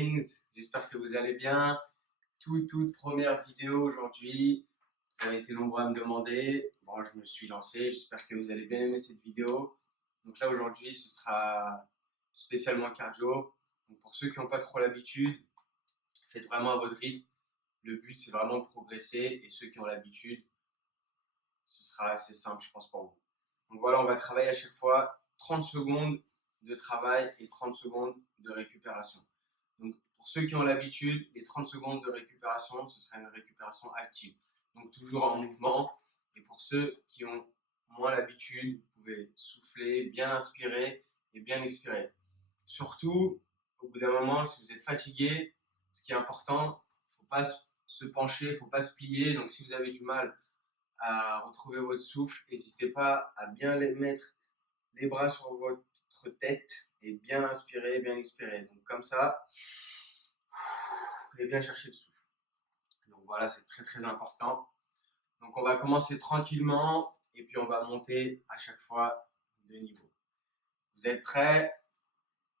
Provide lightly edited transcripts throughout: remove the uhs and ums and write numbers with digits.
Followings, j'espère que vous allez bien. Toute première vidéo aujourd'hui, vous avez été nombreux à me demander. Bon, je me suis lancé, j'espère que vous allez bien aimer cette vidéo. Donc là aujourd'hui, ce sera spécialement cardio. Donc pour ceux qui n'ont pas trop l'habitude, faites vraiment à votre rythme. Le but, c'est vraiment de progresser et ceux qui ont l'habitude, ce sera assez simple, je pense, pour vous. Donc voilà, on va travailler à chaque fois 30 secondes de travail et 30 secondes de récupération. Donc pour ceux qui ont l'habitude, les 30 secondes de récupération, ce sera une récupération active. Donc toujours en mouvement. Et pour ceux qui ont moins l'habitude, vous pouvez souffler, bien inspirer et bien expirer. Surtout, au bout d'un moment, si vous êtes fatigué, ce qui est important, il ne faut pas se pencher, il ne faut pas se plier. Donc si vous avez du mal à retrouver votre souffle, n'hésitez pas à bien mettre les bras sur votre tête et bien inspirer, bien expirer. Donc comme ça, et bien chercher le souffle. Donc voilà, c'est très important. Donc on va commencer tranquillement et puis on va monter à chaque fois de niveau. Vous êtes prêts?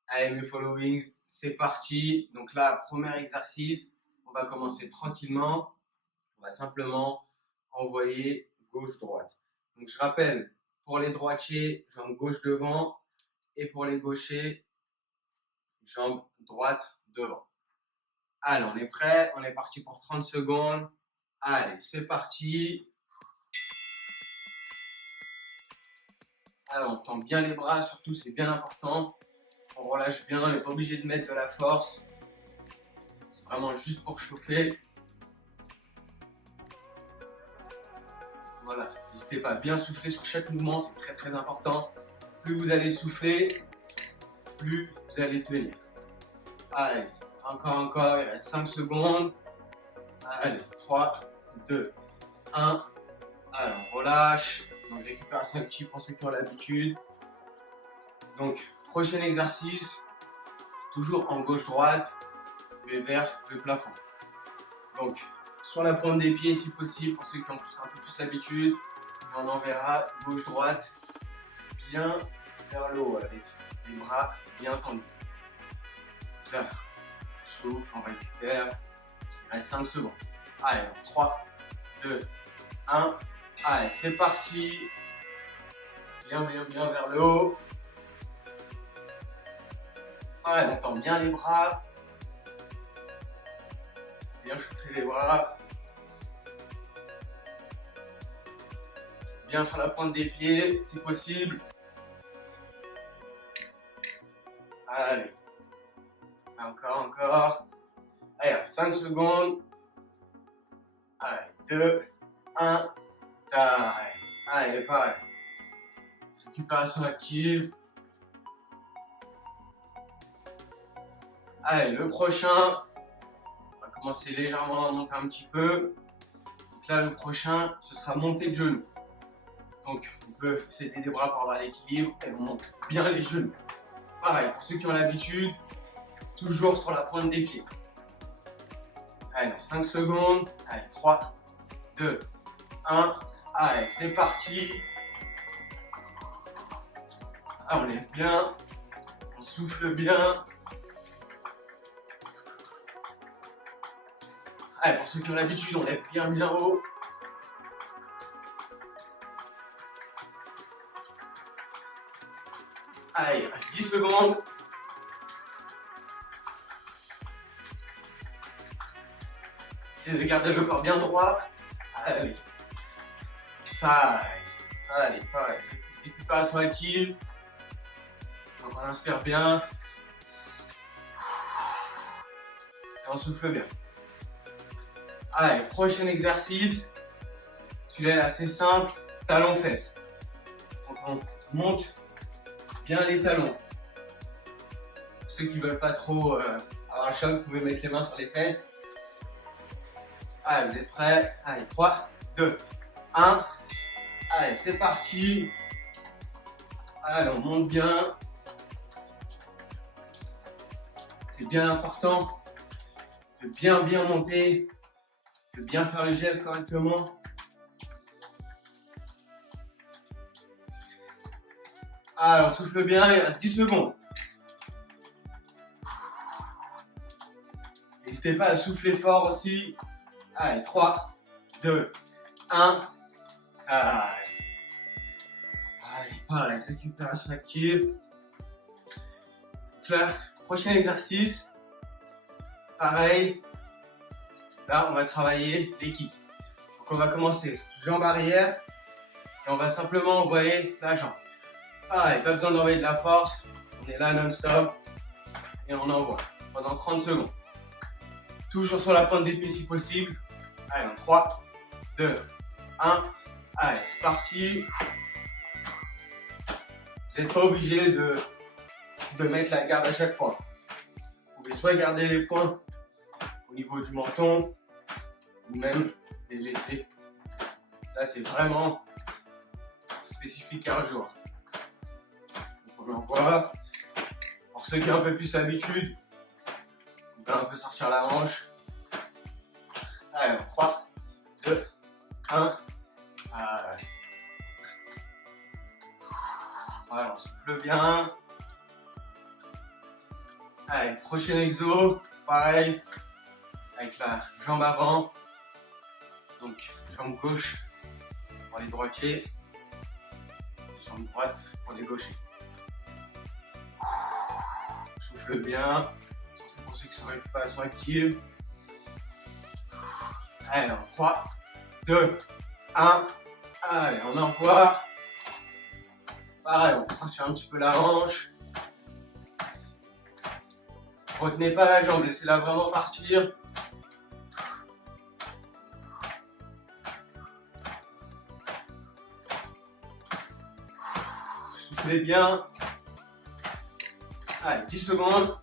Allez, mes followings, c'est parti. Donc là, premier exercice, on va commencer tranquillement. On va simplement envoyer gauche-droite. Donc je rappelle, pour les droitiers, jambe gauche devant, et pour les gauchers, jambe droite devant. Allez, on est prêt, on est parti pour 30 secondes. Allez, c'est parti. Alors, on tend bien les bras, surtout, c'est bien important. On relâche bien, on n'est pas obligé de mettre de la force. C'est vraiment juste pour chauffer. Voilà, n'hésitez pas à bien souffler sur chaque mouvement, c'est très important. Plus vous allez souffler, plus vous allez tenir. Allez, encore, il reste 5 secondes. Allez, 3, 2, 1. Alors, on relâche. Donc, récupération active pour ceux qui ont l'habitude. Donc, prochain exercice, toujours en gauche-droite, mais vers le plafond. Donc, sur la pointe des pieds si possible, pour ceux qui ont un peu plus l'habitude. On enverra gauche-droite, bien vers le haut, avec les bras bien tendus. Là, souffle, on récupère. Il reste 5 secondes. Allez, 3, 2, 1. Allez, c'est parti. Bien vers le haut. Allez, on tend bien les bras. Bien chauffer les bras. Bien sur la pointe des pieds, si possible. Allez. Encore. Allez, 5 secondes. Allez, 2, 1. Allez, pareil. Récupération active. Allez, le prochain. On va commencer légèrement à monter un petit peu. Donc là, le prochain, ce sera monter de genoux. Donc, on peut s'aider des bras pour avoir l'équilibre et on monte bien les genoux. Pareil, pour ceux qui ont l'habitude, toujours sur la pointe des pieds. Allez, 5 secondes. Allez, 3, 2, 1. Allez, c'est parti. Ah, on lève bien. On souffle bien. Allez, pour ceux qui ont l'habitude, on lève bien haut. Allez, il reste 10 secondes. Essayez de garder le corps bien droit. Allez. Allez, pareil. Récupération active. Donc on inspire bien. Et on souffle bien. Allez, prochain exercice. Celui-là est assez simple. Talons-fesses. Donc on monte bien les talons. Ceux qui ne veulent pas trop avoir un choc, vous pouvez mettre les mains sur les fesses. Allez, vous êtes prêts? Allez, 3, 2, 1. Allez, c'est parti. Allez, on monte bien. C'est bien important de bien monter, de bien faire le geste correctement. Alors, souffle bien, il reste 10 secondes. N'hésitez pas à souffler fort aussi. Allez, 3, 2, 1. Allez. Allez, pareil, récupération active. Donc là, prochain exercice. Pareil. Là, on va travailler les kicks. Donc on va commencer jambe arrière. Et on va simplement envoyer la jambe. Pareil, pas besoin d'envoyer de la force. On est là non-stop. Et on envoie pendant 30 secondes. Toujours sur la pointe des pieds si possible. Allez, en 3, 2, 1. Allez, c'est parti. Vous n'êtes pas obligé de mettre la garde à chaque fois. Vous pouvez soit garder les points au niveau du menton, ou même les laisser. Là, c'est vraiment spécifique cardio. Donc on envoie. Pour ceux qui ont un peu plus l'habitude, on peut un peu sortir la hanche. Allez, 3, 2, 1. Allez. Voilà, on souffle bien. Allez, prochain exo, pareil, avec la jambe avant. Donc, jambe gauche pour les droitiers, et jambe droite pour les gauchers. Souffle bien, surtout pour ceux qui sont en récupération active. Allez, en 3, 2, 1. Allez, on envoie. Pareil, on peut sortir un petit peu la hanche. Retenez pas la jambe, laissez-la vraiment partir. Soufflez bien. Allez, 10 secondes.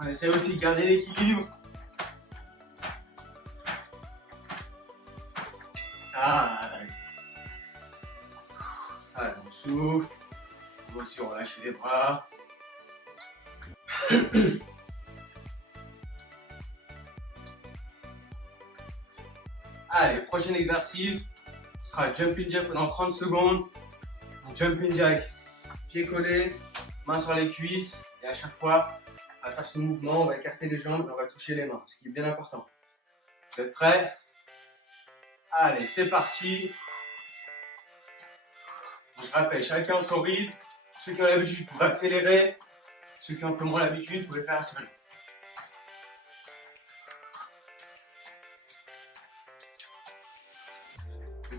On essaie aussi de garder l'équilibre. Allez, on souffle. On va aussi relâcher les bras. Allez, prochain exercice sera jumping jack pendant 30 secondes. Donc, jumping jack, pied collé, main sur les cuisses. Et à chaque fois, on va faire ce mouvement, on va écarter les jambes et on va toucher les mains, ce qui est bien important. Vous êtes prêts? Allez, c'est parti. Je rappelle, chacun son rythme. Ceux qui ont l'habitude peuvent accélérer. Ceux qui ont un peu moins l'habitude, vous pouvez faire un rythme.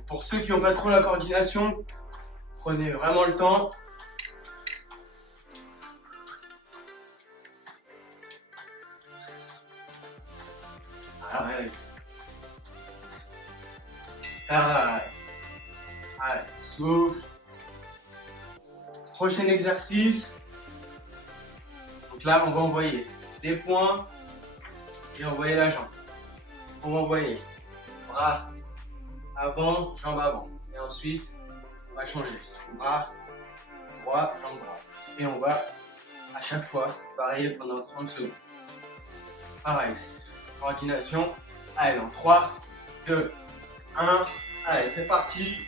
Pour ceux qui n'ont pas trop la coordination, prenez vraiment le temps. Allez. Allez. Allez, souffle. Prochain exercice. Donc là, on va envoyer des points et envoyer la jambe. On va envoyer bras avant, jambe avant. Et ensuite, on va changer. Bras droit, jambe droite. Et on va à chaque fois varier pendant 30 secondes. Pareil, coordination. Allez, dans 3, 2, 1. Allez, c'est parti.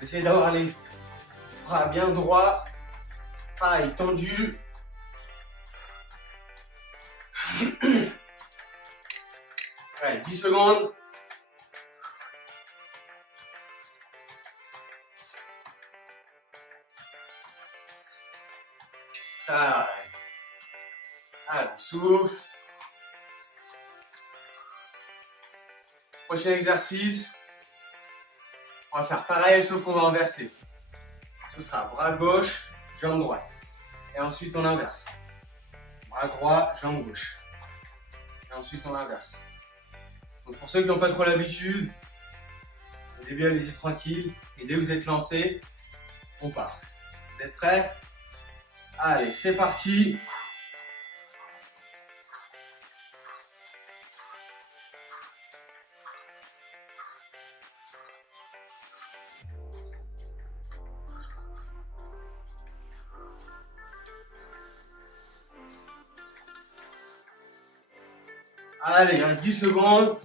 Essayez d'avoir les bras bien droits. Pareil, tendus. Allez, 10 secondes. Allez, on souffle. Prochain exercice. On va faire pareil, sauf qu'on va inverser. Ce sera bras gauche, jambe droite. Et ensuite, on inverse. Bras droit, jambe gauche. Et ensuite, on inverse. Donc, pour ceux qui n'ont pas trop l'habitude, au début, allez-y tranquille. Et dès que vous êtes lancé, on part. Vous êtes prêts? Allez, c'est parti. Allez, il reste 10 secondes.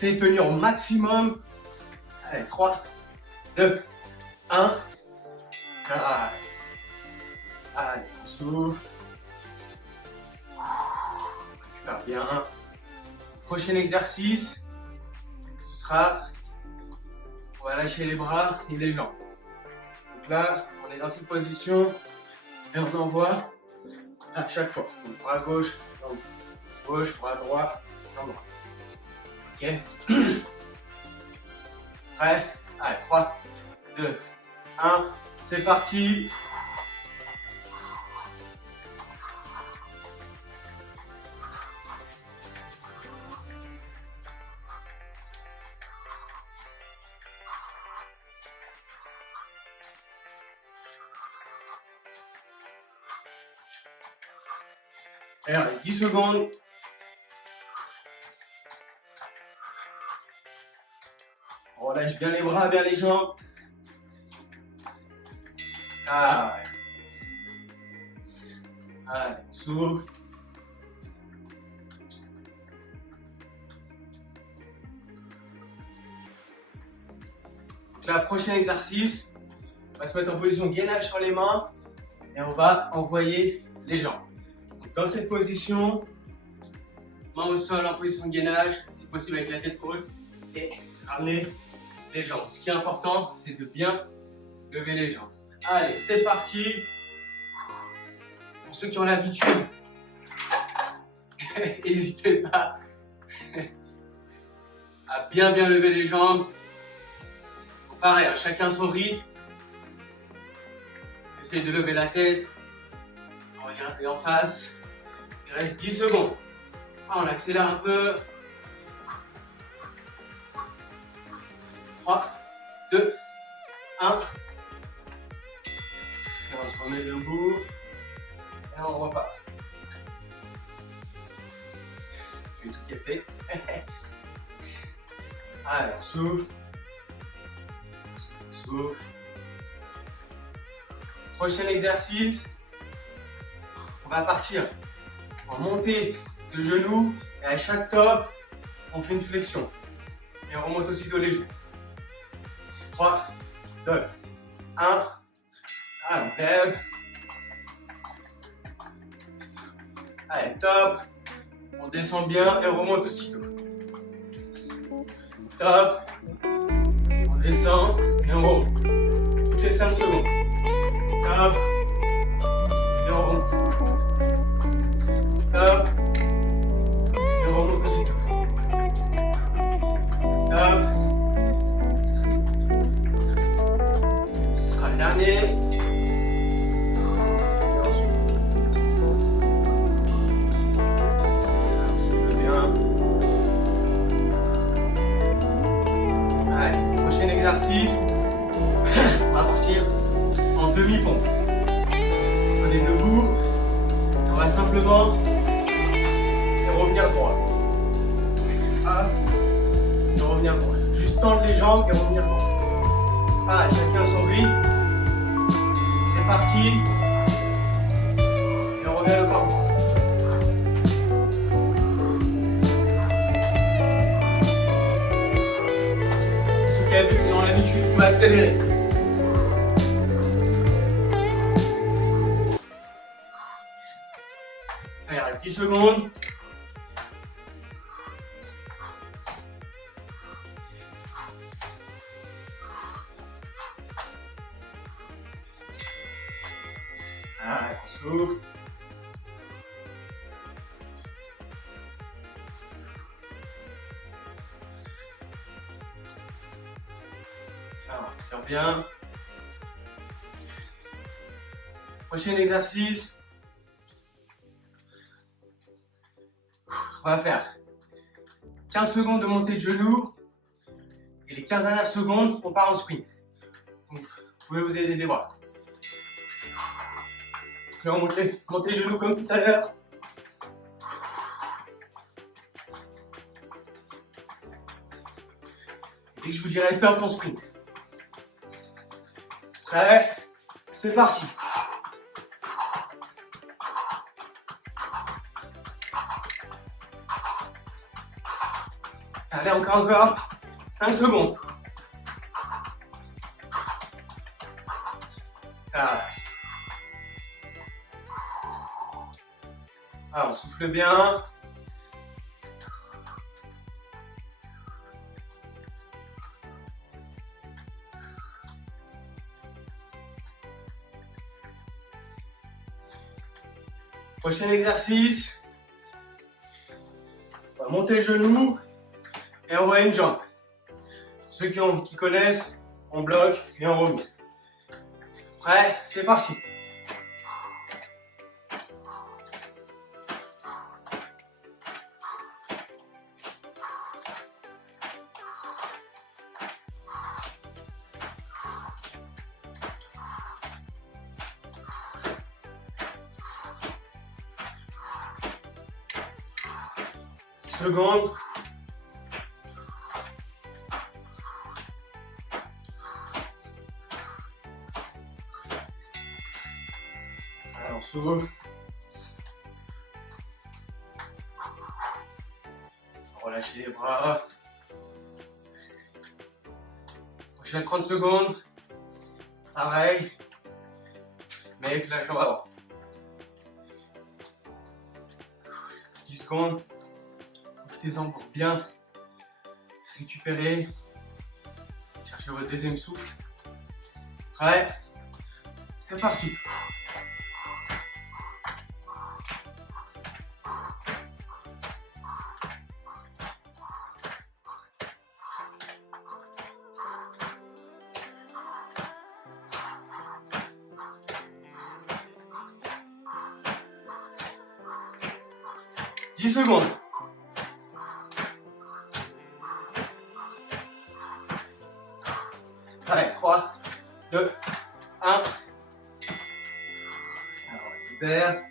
Essayez de tenir au maximum. Allez, 3, 2, 1. Allez, allez, on souffle. Super bien. Prochain exercice, ce sera, on va lâcher les bras et les jambes. Donc là, on est dans cette position et on envoie à chaque fois. Donc, bras gauche, jambe gauche, bras droit, jambe droite. Ok. Prêt? Allez, 3, 2, 1, c'est parti. Alors, 10 secondes. On relâche bien les bras, bien les jambes. Allez. Allez, on souffle. Donc là, prochain exercice, on va se mettre en position gainage sur les mains et on va envoyer les jambes. Donc, dans cette position, main au sol en position de gainage, si possible avec la tête haute et ramener les jambes. Ce qui est important, c'est de bien lever les jambes. Allez, c'est parti. Pour ceux qui ont l'habitude, n'hésitez pas à bien lever les jambes. Pareil, hein, chacun son rythme. Essayez de lever la tête. Regardez en face. Il reste 10 secondes. On accélère un peu. 3, 2, 1. Et on se remet debout. Et on repart. Je vais tout casser. Allez, on souffle. Souffle. Prochain exercice. On va partir en montée de genoux. Et à chaque top, on fait une flexion. Et on remonte aussitôt les genoux. 3, 2, 1. Allez, on lève. Allez, top. On descend bien et on remonte aussitôt. Top. On descend et on remonte. Toutes les 5 secondes. Top. Et on remonte. Top. Et on remonte aussitôt. Top. Ce sera le dernier. Exercice, on va partir en demi-pompe. On est debout, on va simplement revenir droit. Hop, et revenir droit. Juste tendre les jambes et revenir droit. Pareil, chacun son rythme. C'est parti. Et on revient le corps droit. Dans l'habitude, on va accélérer. Allez, reste 10 secondes. Allez, on souffle. Alors, faire bien. Prochain exercice. On va faire 15 secondes de montée de genoux. Et les 15 dernières secondes, on part en sprint. Donc, vous pouvez vous aider des bras. Là, on monte les genoux comme tout à l'heure. Dès que je vous dirai top, on sprint. Prêt? C'est parti. Allez, encore. 5 secondes. Ah. Ah, on souffle bien. Prochain exercice. On va monter le genou et on va une jambe. Pour ceux qui connaissent, on bloque et on remise. Prêt? C'est parti. Seconde. Alors, on souffle. Relâchez les bras. Prochaine 30 secondes. Pareil. Mais avec la jambe avant. 10 secondes. Profitez-en pour bien récupérer. Cherchez votre deuxième souffle. Prêt? C'est parti. « 10 secondes. Allez, 3, 2, 1. Alors, on récupère.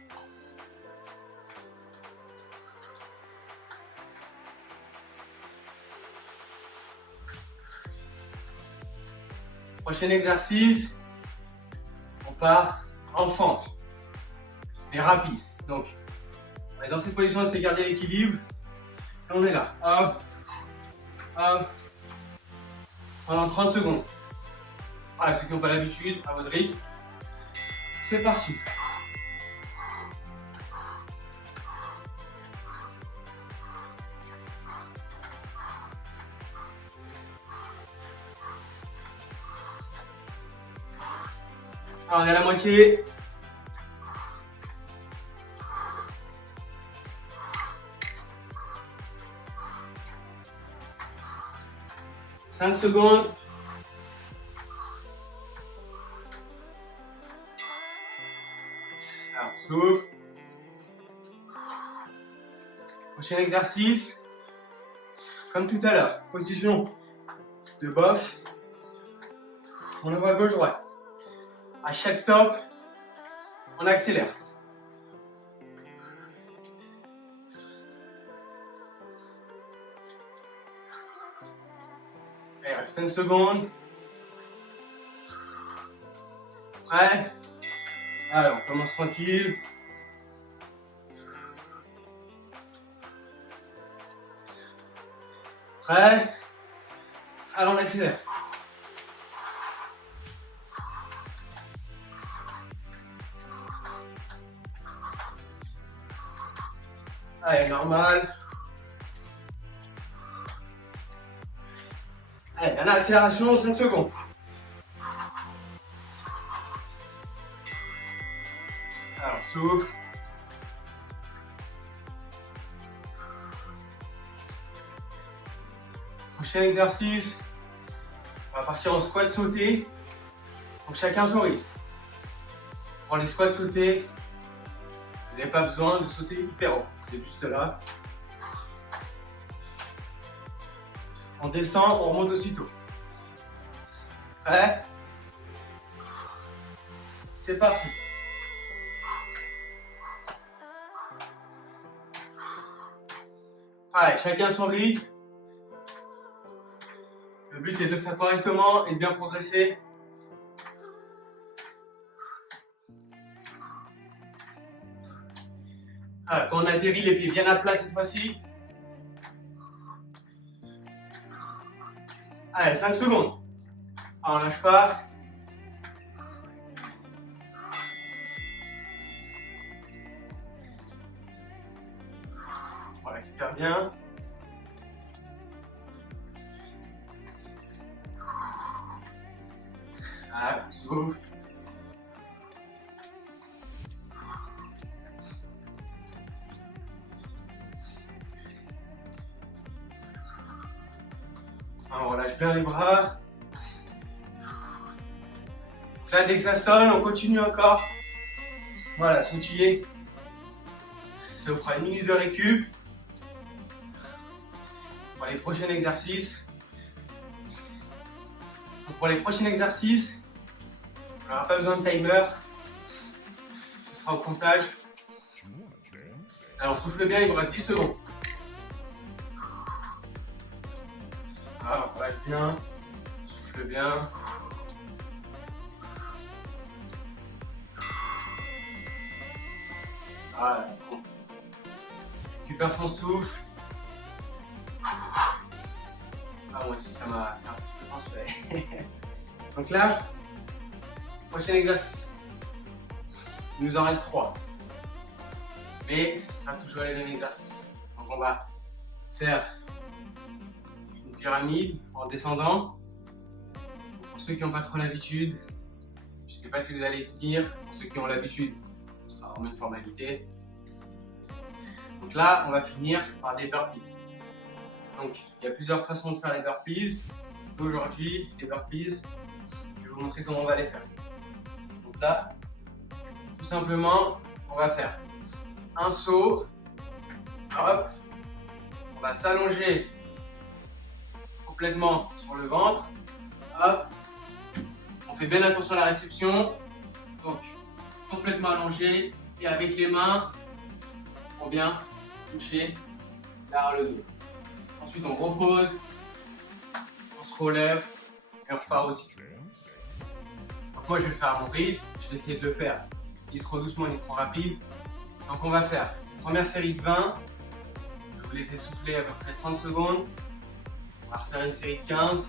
Prochain exercice. On part en fente. Mais rapide. Donc, on est dans cette position, on essaie de garder l'équilibre. Et on est là. Hop. Hop. Pendant 30 secondes. Ah, ceux qui n'ont pas l'habitude, à votre rythme. C'est parti. Ah, on est à la moitié. « 5 secondes. Alors, souffle. Prochain exercice. Comme tout à l'heure, position de boxe. On envoie gauche-droite. À chaque top, on accélère. Il reste 5 secondes. Prêt? Alors, on commence tranquille. Prêt? Alors, on accélère. Allez, normal. Allez, dernière accélération, 5 secondes. Alors, souffle. Prochain exercice. On va partir en squat sauté. Donc, chacun son rythme. Pour les squats sautés, vous n'avez pas besoin de sauter hyper haut. Vous êtes juste là. On descend, on remonte aussitôt. Prêt? C'est parti. Allez, chacun son rythme. Le but c'est de le faire correctement et de bien progresser. Quand on atterrit, les pieds bien à plat cette fois-ci. Allez, 5 secondes. Ah, on lâche pas. On récupère bien. Ah, souffle. On relâche bien les bras. Là, dès que ça sonne, on continue encore. Voilà, sautiller. Ça vous fera 1 minute de récup. Pour les prochains exercices. Donc pour les prochains exercices, on n'aura pas besoin de timer. Ce sera au comptage. Alors, souffle bien, il vous reste 10 secondes. Voilà, on relâche bien. Souffle bien. Voilà, bon. Récupère son souffle. Ah, moi aussi, ça m'a fait un petit peu transpirer. Donc là, prochain exercice. Il nous en reste 3. Mais ce sera toujours les mêmes exercices. Donc on va faire une pyramide en descendant. Pour ceux qui n'ont pas trop l'habitude, je ne sais pas si vous allez tenir. Pour ceux qui ont l'habitude, ce sera vraiment une formalité. Donc là, on va finir par des burpees. Donc il y a plusieurs façons de faire les burpees. Aujourd'hui, les burpees, je vais vous montrer comment on va les faire. Donc là, tout simplement, on va faire un saut, hop, on va s'allonger complètement sur le ventre, hop, on fait bien attention à la réception, donc complètement allongé et avec les mains, on vient toucher derrière le dos. Ensuite on repose, on se relève et on repart aussi. Donc moi je vais le faire à mon rythme, je vais essayer de le faire ni trop doucement ni trop rapide. Donc on va faire première série de 20, je vais vous laisser souffler à peu près 30 secondes. On va refaire une série de 15, je vais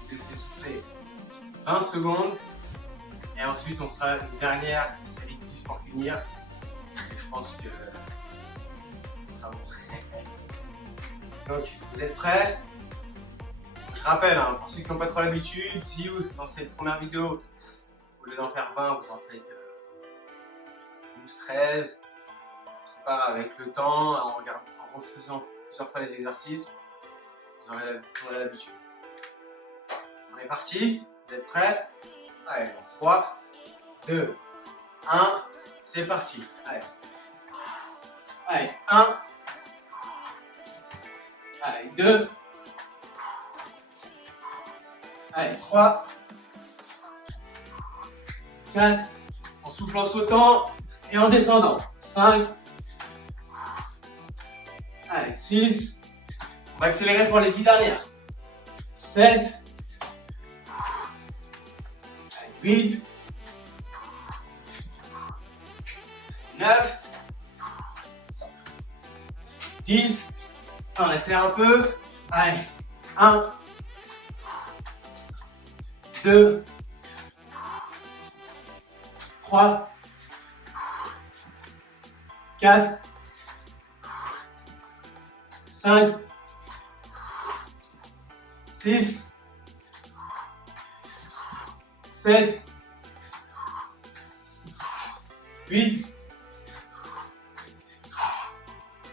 vous laisser souffler 20 secondes. Et ensuite on fera une dernière série de 10 pour finir. Et je pense que ce sera bon. Donc vous êtes prêts? Je rappelle, hein, pour ceux qui n'ont pas trop l'habitude, si vous, dans cette première vidéo, au lieu d'en faire 20, vous en faites 12, 13. C'est pas grave, avec le temps, en refaisant plusieurs fois les exercices, vous aurez l'habitude. On est parti, vous êtes prêts? Allez, 3, 2, 1, c'est parti. Allez, 1, allez, 2, allez, 3, 4, on souffle en sautant et en descendant. 5, allez, 6, on va accélérer pour les 10 dernières. 7, 8, 9, 10, on accélère un peu. Allez, 1, 2, 3, 4, 5, 6, 7, 8,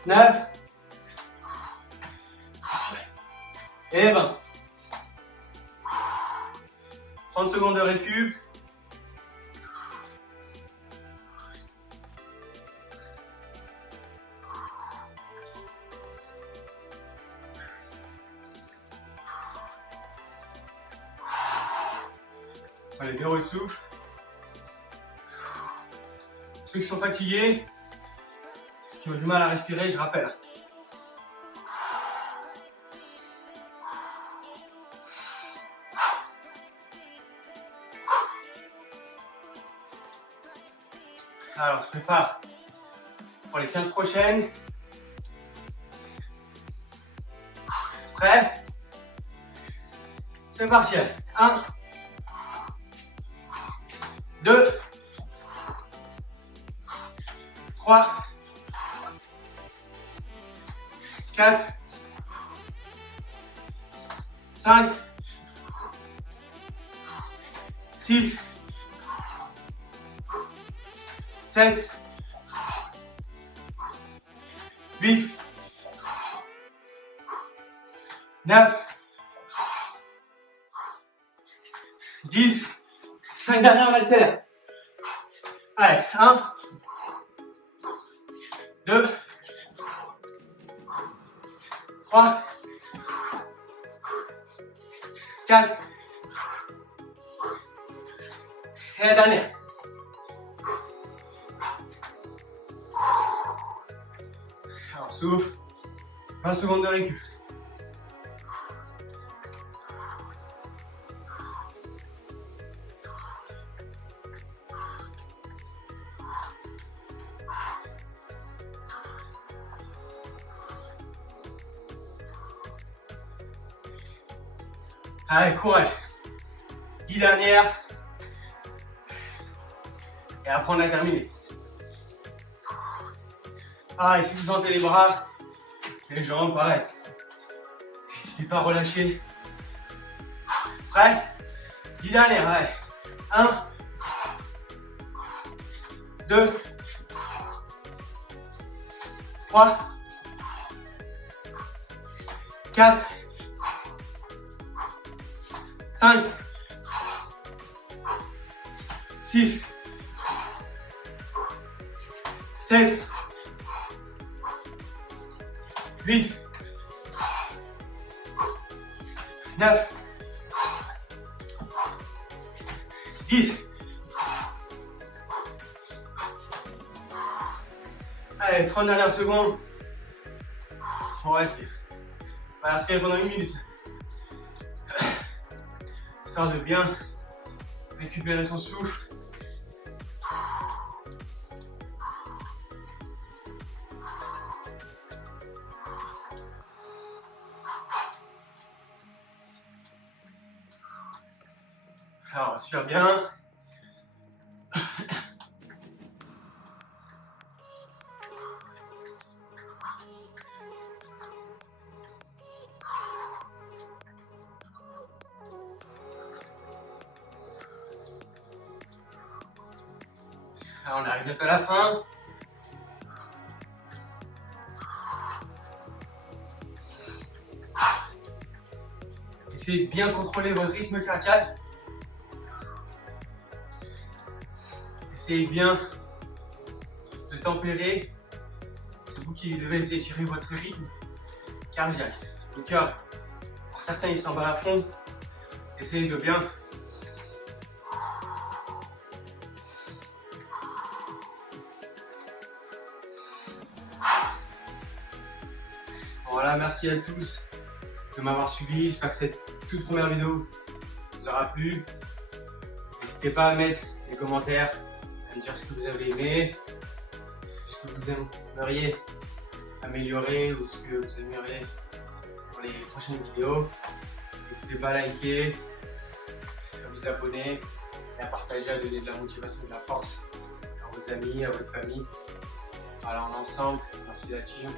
9 et 20. 30 secondes de récup. Allez, bien le souffle. Ceux qui sont fatigués, qui ont du mal à respirer, je rappelle. Alors, on se prépare pour les 15 prochaines. C'est parti. 1, 2, 3, 4, 5, 6, 7, 8, 9, 10, 5 dernières, on accélère. Allez, 1, 2, 3, 4, et la dernière. Alors souffle, 20 secondes de récup. Allez, courage. 10 dernières. Et après, on a terminé. Pareil, si vous sentez les bras, les jambes, pareil. N'hésitez pas à relâcher. Prêt? 10 dernières, allez. 1, 2, 3, 4, 5, 6, 7, 8, 9, 10. Allez, 30 dernières secondes. On respire. On va respirer pendant 1 minute. Histoire de bien récupérer son souffle. Alors, on respire bien. Alors, on arrive bientôt à la fin. Essayez de bien contrôler votre rythme cardiaque. Essayez bien de tempérer. C'est vous qui devez essayer de gérer votre rythme cardiaque. Le cœur, pour certains, il s'emballe à fond. Essayez de bien. Voilà, merci à tous de m'avoir suivi. J'espère que cette toute première vidéo vous aura plu. N'hésitez pas à mettre des commentaires, à me dire ce que vous avez aimé, ce que vous aimeriez améliorer ou ce que vous aimeriez pour les prochaines vidéos. N'hésitez pas à liker, à vous abonner et à partager, à donner de la motivation et de la force à vos amis, à votre famille. Alors ensemble, merci la team.